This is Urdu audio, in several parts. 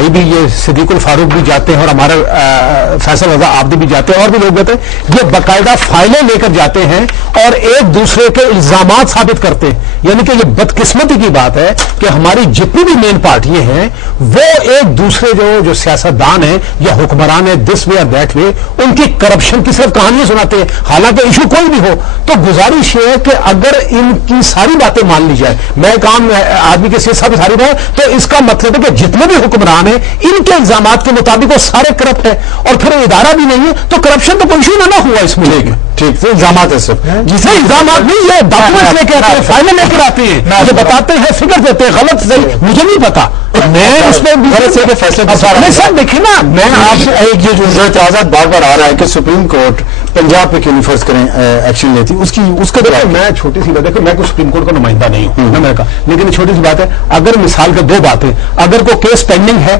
بھائی بھی یہ صدیق الفاروق بھی جاتے ہیں اور ہمارے فیصل رضا عابدی بھی جاتے ہیں اور بھی لوگ جاتے ہیں, یہ باقاعدہ فائلیں لے کر جاتے ہیں اور ایک دوسرے کے الزامات ثابت کرتے ہیں. یعنی کہ یہ بدقسمتی کی بات ہے کہ ہماری جتنی بھی مین پارٹیاں ہیں وہ ایک دوسرے جو سیاستدان ہیں یا حکمران ہیں دس وے اور دیٹ وے, ان کی کرپشن کی صرف کہانیاں سناتے ہیں. حالانکہ ایشو کوئی بھی ہو تو گزارش یہ ہے کہ اگر ان کی ساری باتیں مان لی جائے, میں ایک عام آدمی کے ساتھ ساری بات, تو اس کا مطلب ہے کہ جتنے بھی حکمران ہیں ان کے الزامات کے مطابق وہ سارے کرپٹ ہیں اور پھر ادارہ بھی نہیں ہے, تو کرپشن تو کوئی ایشو نہ ہوا اس ملک میں. ٹھیک, وہ الزامات ہے سر, جسے الزامات نہیں, یہ ڈاکومنٹ لے کے آتے ہیں, فائلیں لے کر آتے ہیں, مجھے بتاتے ہیں, فگر دیتے ہیں, غلط صحیح مجھے نہیں پتا. میں اس میں فیصلے سر دیکھیں نا, میں آپ سے ایک یہ جو اعتراضات بار بار آ رہا ہے کہ سپریم کورٹ پنجاب پہ کیوں نہیں فرض کریں ایکشن لیتی, اس کا دیکھیں, میں چھوٹی سی بات, دیکھیں میں کوئی سپریم کورٹ کا نمائندہ نہیں ہوں, میں نے کہا, لیکن چھوٹی سی بات ہے, اگر مثال کے دو باتیں, اگر کوئی کیس پینڈنگ ہے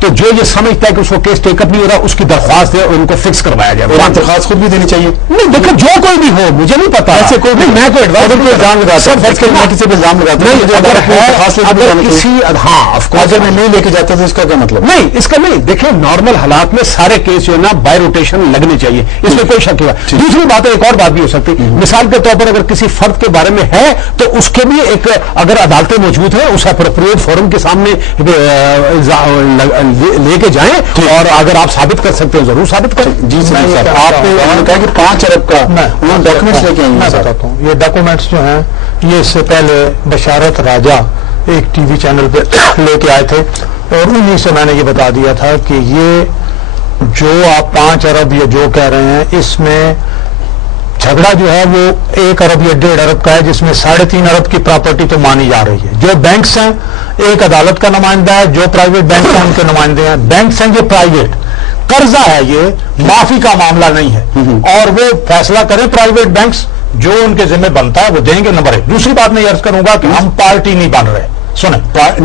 تو جو یہ سمجھتا ہے کہ اس کو کیس ٹیک اپ نہیں ہو رہا اس کی درخواست ہے اور ان کو فکس کروایا جائے. درخواست خود بھی دینی چاہیے. نہیں دیکھیں جو کوئی بھی ہو, مجھے نہیں پتا ایسے کوئی بھی, میں کوئی ایڈوائزر کو الزام لگاتا ہوں, کسی پہ الزام لگاتا ہوں, اگر کسی, ہاں آف کورس میں نہیں لے کے جاتا تو اس کا کیا مطلب نہیں, اس کا نہیں. دیکھیں نارمل حالات میں سارے کیس جو ہے نا بائی روٹیشن لگنے چاہیے, اس میں کوئی شک نہیں. دوسری بات ہے, ایک اور بات بھی ہو سکتی, مثال کے طور پر اگر کسی فرد کے بارے میں ہے تو اس کے بھی ایک, اگر عدالتیں موجود ہیں اس اپروپریٹ فورم کے سامنے لے کے جائیں, اور اگر آپ ثابت کر سکتے ہیں ضرور ثابت کریں. جی سر, آپ نے کہا کہ 5 ارب کا ڈاکومنٹس لے کے آئیں. میں بتاتا ہوں, یہ ڈاکومنٹس جو ہیں یہ اس سے پہلے بشارت راجہ ایک ٹی وی چینل پہ لے کے آئے تھے, اور انہیں سے میں نے یہ بتا دیا تھا کہ یہ جو آپ 5 ارب یا جو کہہ رہے ہیں, اس میں جھگڑا جو ہے وہ 1 ارب یا 1.5 ارب کا ہے, جس میں 3.5 ارب کی پراپرٹی تو مانی جا رہی ہے. جو بینکس ہیں ایک عدالت کا نمائندہ ہے, جو پرائیویٹ بینکس ہیں ان کے نمائندے ہیں. بینکس ہیں یہ پرائیویٹ, قرضہ ہے, یہ معافی کا معاملہ نہیں ہے, اور وہ فیصلہ کریں پرائیویٹ بینکس, جو ان کے ذمہ بنتا ہے وہ دیں گے. نمبر 1. دوسری بات میں یہ عرض کروں گا کہ ہم پارٹی نہیں بن رہے. سنیں,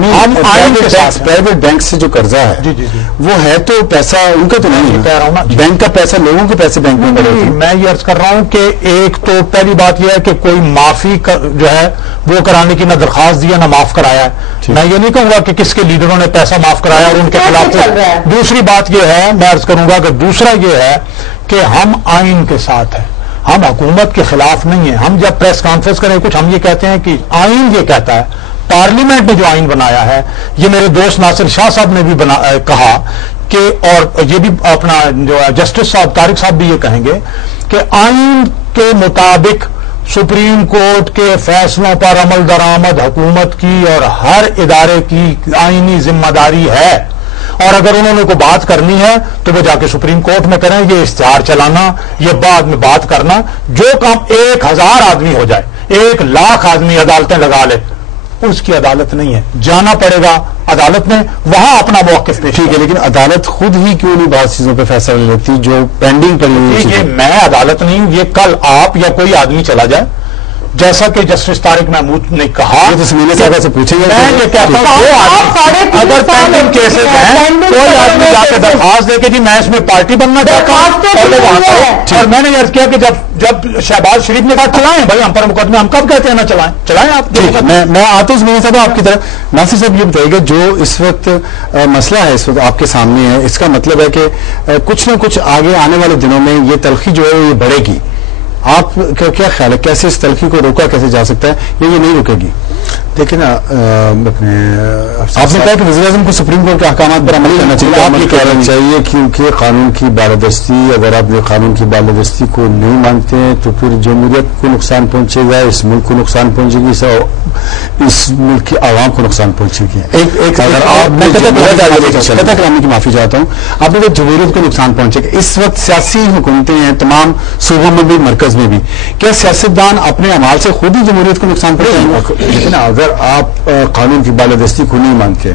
ہم پرائیویٹ بینک سے جو قرضہ ہے جی جی جی وہ ہے تو پیسہ ان کا تو نہیں کہہ رہا ہوں نا, بینک کا پیسہ لوگوں کے پیسے بینک میں. میں یہ عرض کر رہا ہوں کہ ایک تو پہلی بات یہ ہے کہ کوئی معافی جو ہے وہ کرانے کی نہ درخواست دی ہے نہ معاف کرایا ہے. میں یہ نہیں کہوں گا کہ کس کے لیڈروں نے پیسہ معاف کرایا اور ان کے خلاف. دوسری بات یہ ہے, میں عرض کروں گا کہ دوسرا یہ ہے کہ ہم آئین کے ساتھ ہیں, ہم حکومت کے خلاف نہیں ہیں. ہم جب پریس کانفرنس کریں کچھ ہم یہ کہتے ہیں کہ آئین یہ کہتا ہے, پارلیمنٹ نے جو آئین بنایا ہے, یہ میرے دوست ناصر شاہ صاحب نے بھی کہا کہ, اور یہ بھی اپنا جو جسٹس صاحب طارق صاحب بھی یہ کہیں گے کہ آئین کے مطابق سپریم کورٹ کے فیصلوں پر عمل درآمد حکومت کی اور ہر ادارے کی آئینی ذمہ داری ہے, اور اگر انہوں نے کوئی بات کرنی ہے تو وہ جا کے سپریم کورٹ میں کریں. یہ اشتہار چلانا, یہ بعد میں بات کرنا, جو کام 1000 آدمی ہو جائے, 1,00,000 آدمی عدالتیں لگا لے, اس کی عدالت نہیں ہے, جانا پڑے گا عدالت میں, وہاں اپنا موقف پیش. ٹھیک ہے, لیکن عدالت خود ہی کیوں نہیں بعض چیزوں پہ فیصلہ لے لیتی جو پینڈنگ پر یہ میں عدالت نہیں ہوں, یہ کل آپ یا کوئی آدمی چلا جائے, جیسا کہ جسٹس طارق محمود نے کہا, یہ تو سمیلے صاحبہ سے پوچھیں گے. میں یہ کہتا ہوں اگر پینڈنگ کیسز ہیں کوئی آدمی جا کے درخواست دے کے جی میں اس میں پارٹی بننا چاہتا ہوں, اور میں نے عرض کیا کہ جب شہباز شریف نے کہا چلائیں بھائی ہم پر مقدمے, ہم کب کہتے ہیں نہ چلائیں آپ. میں آتا ہوں سمیلے صاحب آپ کی طرف. ناصر صاحب یہ بتائیے گا, جو اس وقت مسئلہ ہے اس وقت آپ کے سامنے ہے, اس کا مطلب ہے کہ کچھ نہ کچھ آگے آنے والے دنوں میں یہ تلخی جو ہے یہ بڑھے گی. آپ کا کیا خیال ہے, کیسے اس تلخی کو روکا کیسے جا سکتا ہے, یہ نہیں رکے گی؟ دیکھیں نا, آپ نے کہا کہ وزیر اعظم کو سپریم کورٹ کے احکامات پر عمل کرنا چاہیے. عمل کرنا چاہیے کیونکہ قانون کی بالادستی, اگر آپ قانون کی بالادستی کو نہیں مانتے ہیں تو پھر جمہوریت کو نقصان پہنچے گا, اس ملک کو نقصان پہنچے گی, اس ملک کی عوام کو نقصان پہنچے گی. قطع کرانے کی معافی چاہتا ہوں, آپ نے جمہوریت کو نقصان پہنچے گا. اس وقت سیاسی حکومتیں ہیں تمام صوبوں میں بھی مرکز میں بھی, کیا سیاستدان اپنے اعمال سے خود ہی جمہوریت کو نقصان پہنچائیں گے؟ لیکن اگر آپ قانون کی بالادستی کو نہیں مانتے,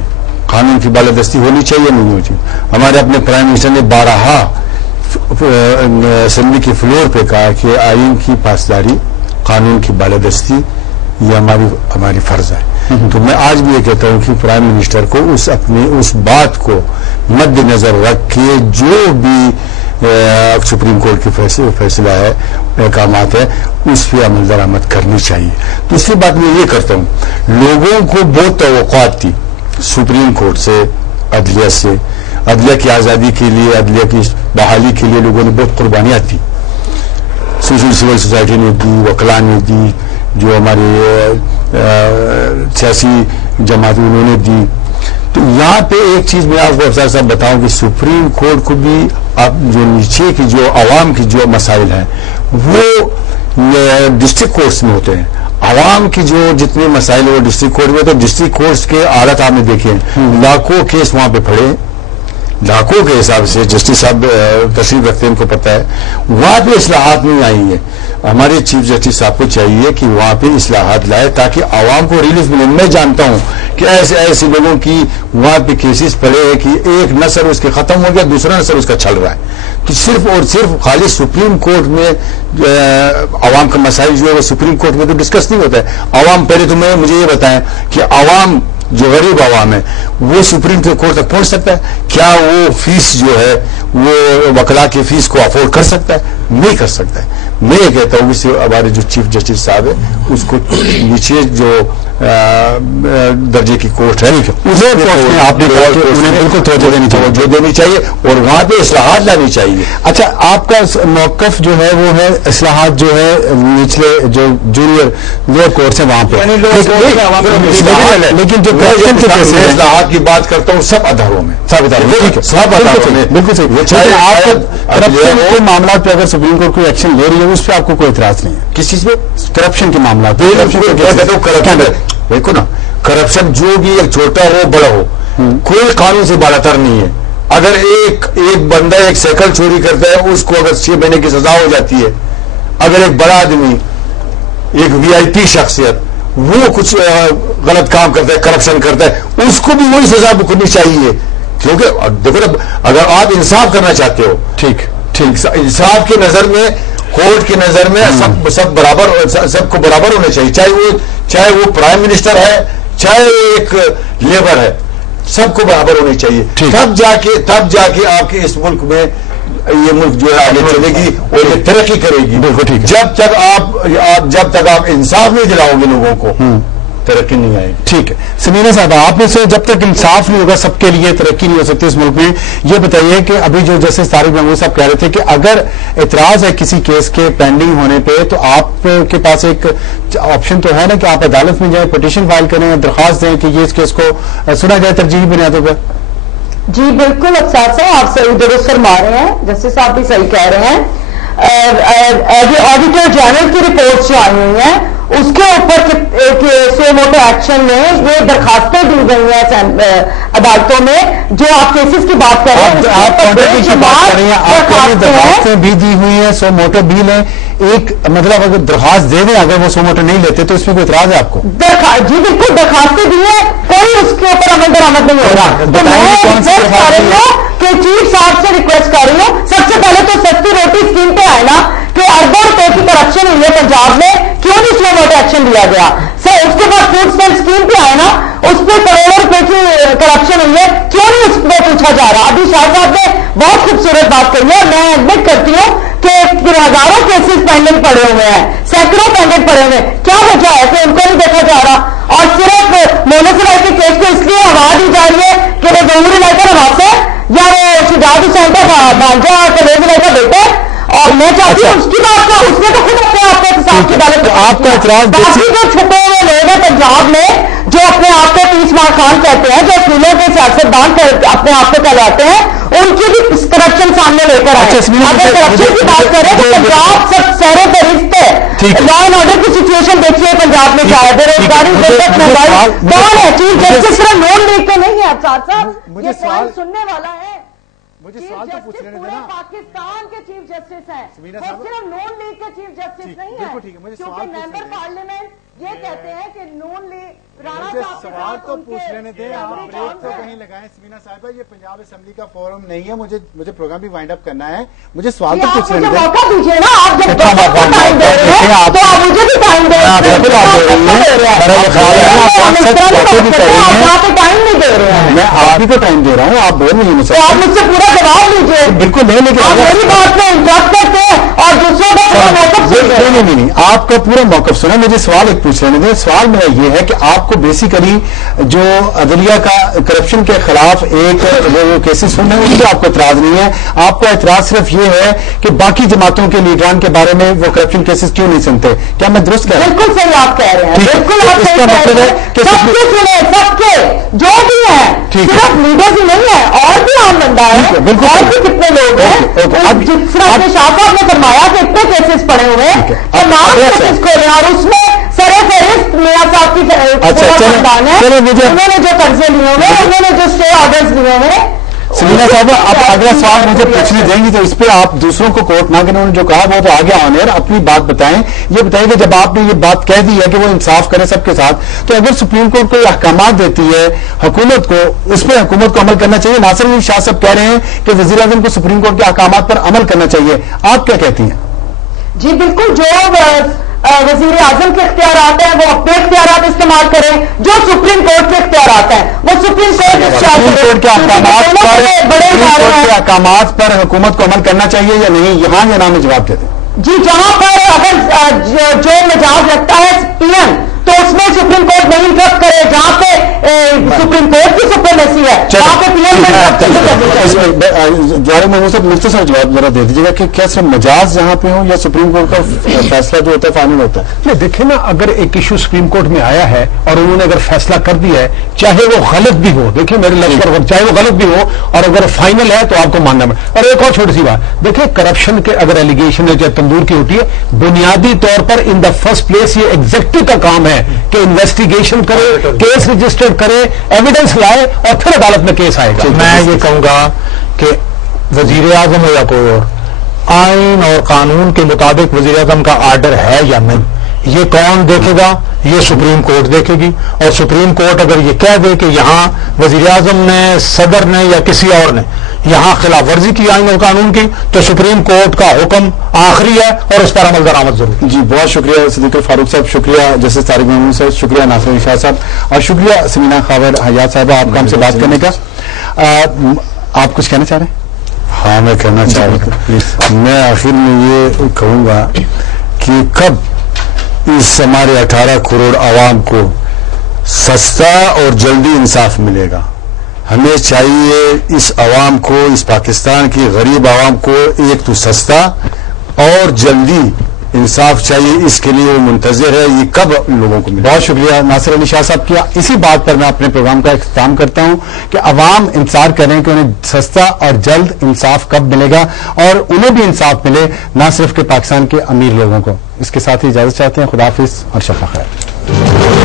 قانون کی بالادستی ہونی چاہیے نہیں ہونی چاہیے. ہمارے اپنے پرائم منسٹر نے بارہا اسمبلی کے فلور پہ کہا کہ آئین کی پاسداری, قانون کی بالادستی یہ ہماری فرض ہے. تو میں آج بھی یہ کہتا ہوں کہ پرائم منسٹر کو اس بات کو مد نظر رکھ کے جو بھی سپریم کورٹ کی فیصلہ ہے, احکامات ہے, اس پہ عمل درآمد کرنی چاہیے. دوسری بات میں یہ کرتا ہوں, لوگوں کو بہت توقعات تھی سپریم کورٹ سے, عدلیہ سے. عدلیہ کی آزادی کے لیے, عدلیہ کی بحالی کے لیے لوگوں نے بہت قربانیاں دی. سول سوسائٹی نے دی, وکلا نے دی, جو ہمارے سیاسی جماعتیں انہوں نے دی. تو یہاں پہ ایک چیز میں آپ کو افسر صاحب بتاؤں کہ سپریم کورٹ کو بھی اب جو نیچے کی جو عوام کی جو مسائل ہیں وہ ڈسٹرکٹ کورٹس میں ہوتے ہیں. عوام کی جو جتنے مسائل وہ ڈسٹرکٹ کورٹ میں, تو ڈسٹرکٹ کورٹس کے حالت آپ نے دیکھے ہیں, لاکھوں کیس وہاں پہ پڑے, لاکھوں کے حساب سے جسٹس صاحب تشریف رکھتے ہیں, ان کو پتہ ہے. وہاں پہ اصلاحات نہیں آئی ہیں. ہمارے چیف جسٹس صاحب کو چاہیے کہ وہاں پہ اصلاحات لائے تاکہ عوام کو ریلیف ملے. میں جانتا ہوں کہ ایسے لوگوں کی وہاں پہ کیسز پڑے ہیں کہ ایک نسل اس کے ختم ہو گیا, دوسرا نسل اس کا چل رہا ہے. تو صرف اور صرف خالی سپریم کورٹ میں عوام کا مسائل جو ہے وہ سپریم کورٹ میں تو ڈسکس نہیں ہوتا ہے. عوام پہلے تو مجھے یہ بتائیں کہ عوام جو غریب عوام ہے وہ سپریم کورٹ تک پہنچ سکتا ہے؟ کیا وہ فیس جو ہے وہ وکلا کی فیس کو افورڈ کر سکتا ہے؟ نہیں کر سکتا ہے. میں یہ کہتا ہوں کہ ہمارے جو چیف جسٹس صاحب ہے اس کو نیچے جو درجے کی کورٹ ہے آپ نے بالکل توجہ دینی چاہیے اور وہاں پہ اصلاحات لانی چاہیے. اچھا, آپ کا موقف جو ہے وہ ہے اصلاحات جو ہے نچلے جو جونیئر لوور کورٹس ہیں وہاں پہ, لیکن جو اصلاحات کی بات کرتا ہوں سب اداروں میں, سب اداروں میں بالکل صحیح. آپ کرپشن کے معاملات پہ اگر سپریم کورٹ کوئی ایکشن لے رہی ہے اس پہ آپ کو کوئی اعتراض نہیں ہے؟ کس چیز پہ؟ کرپشن کے معاملات. دیکھو نا, کرپشن جو بھی ایک چھوٹا ہو بڑا ہو, کوئی قانون سے بالاتر نہیں ہے. اگر ایک بندہ ایک سائیکل چوری کرتا ہے اس کو اگر 6 مہینے کی سزا ہو جاتی ہے, اگر ایک بڑا آدمی ایک VIP شخصیت وہ کچھ غلط کام کرتا ہے, کرپشن کرتا ہے, اس کو بھی وہی سزا بھگتنی چاہیے. کیونکہ دیکھو نا, اگر آپ انصاف کرنا چاہتے ہو, ٹھیک انصاف کی نظر میں, کورٹ کی نظر میں سب برابر, سب کو برابر ہونا چاہیے, چاہے وہ پرائم منسٹر ہے چاہے ایک لیبر ہے, سب کو برابر ہونی چاہیے. تب جا کے آپ کے اس ملک میں یہ ملک جو ہے آگے چلے گی اور یہ ترقی کرے گی. بالکل ٹھیک. جب تک آپ انصاف نہیں دلاؤ گے لوگوں کو, ترقی نہیں آئے گی. ٹھیک ہے. سمینا صاحب, آپ میں سے جب تک انصاف نہیں ہوگا سب کے لیے ترقی نہیں ہو سکتی اس ملک میں. یہ بتائیے کہ ابھی جو جسٹس طارق محمود صاحب کہہ رہے تھے کہ اگر اعتراض ہے کسی کیس کے پینڈنگ ہونے پہ تو آپ کے پاس ایک آپشن تو ہے نا کہ آپ عدالت میں جائیں, پٹیشن فائل کریں, درخواست دیں کہ یہ اس کیس کو سنا جائے ترجیحی بنیادوں پر. جی بالکل افسر صاحب, آپ صحیح درست فرما رہے ہیں, جسٹس صاحب بھی صحیح کہہ رہے ہیں. آڈیٹر جنرل کی رپورٹس جو آئی ہوئی ہیں اس کے اوپر سو موٹو ایکشن میں یہ درخواستیں دی گئی ہیں عدالتوں میں, جو آپ کیسز کی بات کر رہے ہیں, آپ کی بات کر رہی ہیں, آپ کو درخواستیں بھی دی ہوئی ہیں, سو موٹو بیل ہے. ایک مطلب اگر درخواست دے دیں, اگر وہ سو موٹو نہیں لیتے تو اس میں کوئی اعتراض ہے آپ کو؟ جی بالکل, درخواستیں دی ہیں, کوئی اس کے اوپر عمل درآمد نہیں ہو رہا. تو میں ریکویسٹ کر رہی ہوں کہ چیف صاحب سے ریکویسٹ کر رہی ہوں, سب سے پہلے تو سستی روٹی اسکیم پہ آئے نا کہ اربوں روپے کی کرپشن ہوئی ہے پنجاب میں, کیوں نہیں سو موٹو ایکشن لیا گیا؟ سر اس کے بعد فوڈ اسٹیمپ اسکیم پہ آئے نا, اس پہ کروڑوں روپے کی کرپشن ہوئی ہے, کیوں نہیں اس پہ پوچھا جا رہا؟ ابھی شاہ صاحب نے بہت خوبصورت بات کہی ہے, میں ایڈمٹ کرتی ہوں کہ ہزاروں کیسز پینڈنگ پڑے ہوئے ہیں, سینکڑوں پینڈنگ پڑے ہوئے ہیں, کیا وجہ ہے کہ ان کو نہیں دیکھا جا رہا؟ اور صرف مونسپل کے کیس کو اس لیے ہوا دی جا رہی ہے کہ وہ ظہور علاقہ نواز ہے یا وہ شجاعت حسین کا بھانجا پرویز علاقہ بیٹا ہے, اور میں چاہتی ہوں اس کی بات کا, اس نے تو خود اپنے آپ کو احتساب کی عدالت, آپ کا اعتراض باقی جو چھپے ہوئے لوگ ہیں پنجاب میں جو اپنے آپ کو تیس ماہ خان کہتے ہیں, جو اصولوں کے سیاستدان اپنے آپ کو کہلاتے ہیں, ان کی بھی کرپشن سامنے لے کر آئے. اگر کرپشن کی بات کریں تو پنجاب سب سیر فہرست ہے. لا اینڈ آرڈر کی سچویشن دیکھیے پنجاب میں کیا ہے, بے روزگاری, مہنگائی کون ہے؟ چیف جسٹس صرف نون لیگ کے نہیں ہے افسر صاحب, یہ سوال سننے والا ہے. مجھے سوال تو پوچھ لینے دینا, پاکستان کے چیف جسٹس ہیں, صرف نون لیگ کے چیف جسٹس نہیں ہے, کیونکہ ممبر پارلیمنٹ یہ کہتے ہیں کہ نون لیگ مجھے سوال تو پوچھ لینے دیں, آپ بریک تو کہیں لگائیں. سمینا صاحبہ, یہ پنجاب اسمبلی کا فورم نہیں ہے, مجھے پروگرام بھی وائنڈ اپ کرنا ہے, مجھے سوال تو پوچھ لینے دیں. موقع دیجیے نا, آپ جب ٹائم دے رہے ہیں تو آپ مجھے بھی ٹائم دے رہے ہیں. میں آپ ہی کو ٹائم دے رہا ہوں, آپ بول نہیں تو آپ مجھ سے پورا جواب لیجیے. بالکل نہیں, لیکن آپ میری بات میں انٹرپٹ کرتے ہیں اور دوسروں کا پورا موقف. نہیں, آپ کا پورا موقف سنا. مجھے سوال ایک پوچھ لینے دیں. سوال میرا یہ ہے کہ آپ کو بیسیکلی جو عدلیہ کا کرپشن کے خلاف ایک وہ کیسز سن رہے ہیں ان پہ آپ کو اعتراض نہیں ہے, آپ کا اعتراض صرف یہ ہے کہ باقی جماعتوں کے لیڈران کے بارے میں وہ کرپشن کیسز کیوں نہیں سنتے. کیا میں درست کہہ رہا ہوں؟ بالکل صحیح آپ کہہ رہے ہیں, بالکل آپ صحیح کہہ رہے ہیں. سب کے سنے, سب کے جو بھی ہیں, صرف لیڈرز ہی نہیں ہے, اور بھی عام بندہ ہے, اور بھی کتنے لوگ ہیں. جس طرح اپنے شاہ صاحب نے فرمایا کہ اتنے کیسز پڑے ہوئے ہیں, تمام کیسز کھولے, اور اس میں سر فہرست میاں صاحب کی خاندان ہے, انہوں نے جو قرضے لیے ہوئے, انہوں نے جو اسٹے آرڈرز لیے ہوئے. سلینا صاحب آپ اگلا سوال مجھے پوچھنے دیں گی تو اس پہ آپ دوسروں کو کوٹ نہ کریں, انہوں نے جو کہا وہ تو آگے آنے ہیں, اپنی بات بتائیں. یہ بتائیں کہ جب آپ نے یہ بات کہہ دی ہے کہ وہ انصاف کرے سب کے ساتھ, تو اگر سپریم کورٹ کوئی احکامات دیتی ہے حکومت کو, اس پہ حکومت کو عمل کرنا چاہیے. ناصر علی شاہ صاحب کہہ رہے ہیں کہ وزیر اعظم کو سپریم کورٹ کے احکامات پر عمل کرنا چاہیے, آپ کیا کہتی ہیں؟ جی بالکل, جو وزیر اعظم کے اختیارات ہیں وہ اپنے اختیارات استعمال کریں, جو سپریم کورٹ کے اختیارات ہیں وہ سپریم کورٹ کے احکامات پر حکومت کو عمل کرنا چاہیے یا نہیں, یہاں یا نام میں جواب دے دیں. جی جہاں پر اگر جو مزاج رکھتا ہے پی ایم تو اس میں سپریم کورٹ نہیں انٹرسٹ کرے, جہاں پہ سپریم کورٹ کی سپریمیسی ہے وہاں پہ پی ایم مختصر جواب ذرا دے دیجیے گا کہ کیا صرف مجاز جہاں پہ ہو یا سپریم کورٹ کا فیصلہ جو ہوتا ہے فائنل ہوتا ہے؟ نہیں دیکھیں نا, اگر ایک ایشو سپریم کورٹ میں آیا ہے اور انہوں نے اگر فیصلہ کر دیا ہے, چاہے وہ غلط بھی ہو, دیکھیں میرے لفظ پر, چاہے وہ غلط بھی ہو اور اگر فائنل ہے تو آپ کو ماننا پڑے. اور ایک اور چھوٹی سی بات دیکھیں, کرپشن کے اگر ایلیگیشن ہے چاہے تندور کی ہوتی ہے, بنیادی طور پر ان دا فرسٹ پلیس یہ ایگزیکٹو کا کام ہے کہ انویسٹیگیشن کرے, کیس رجسٹر کرے, ایویڈنس لائے اور پھر عدالت میں کیس آئے گا. میں یہ کہوں گا کہ وزیر اعظم ہو یا کوئی اور, آئین اور قانون کے مطابق وزیر اعظم کا آرڈر ہے یا نہیں, یہ کون دیکھے گا؟ یہ سپریم کورٹ دیکھے گی. اور سپریم کورٹ اگر یہ کہہ دے کہ یہاں وزیر اعظم نے, صدر نے یا کسی اور نے یہاں خلاف ورزی کی آئین اور قانون کی, تو سپریم کورٹ کا حکم آخری ہے اور اس پر عمل درآمد ضرور. جی بہت شکریہ صدیق فاروق صاحب, شکریہ جسٹس طارق محمود صاحب, شکریہ ناصر علی شاہ صاحب, اور شکریہ سمینا خاور حیات صاحبہ آپ کا ہم سے بات کرنے کا. آپ کچھ کہنا چاہ رہے ہیں؟ ہاں میں کہنا چاہ رہا ہوں, میں آخر میں یہ کہوں گا کہ کب اس ہمارے 18 کروڑ عوام کو سستا اور جلدی انصاف ملے گا. ہمیں چاہیے اس عوام کو, اس پاکستان کی غریب عوام کو ایک تو سستا اور جلدی انصاف چاہیے, اس کے لیے وہ منتظر ہے. یہ کب لوگوں کو ملے؟ بہت شکریہ ناصر علی شاہ صاحب کیا. اسی بات پر میں اپنے پروگرام کا اختتام کرتا ہوں کہ عوام انتظار کریں کہ انہیں سستا اور جلد انصاف کب ملے گا, اور انہیں بھی انصاف ملے, نہ صرف کہ پاکستان کے امیر لوگوں کو. اس کے ساتھ ہی اجازت چاہتے ہیں. خدا حافظ اور شب بخیر.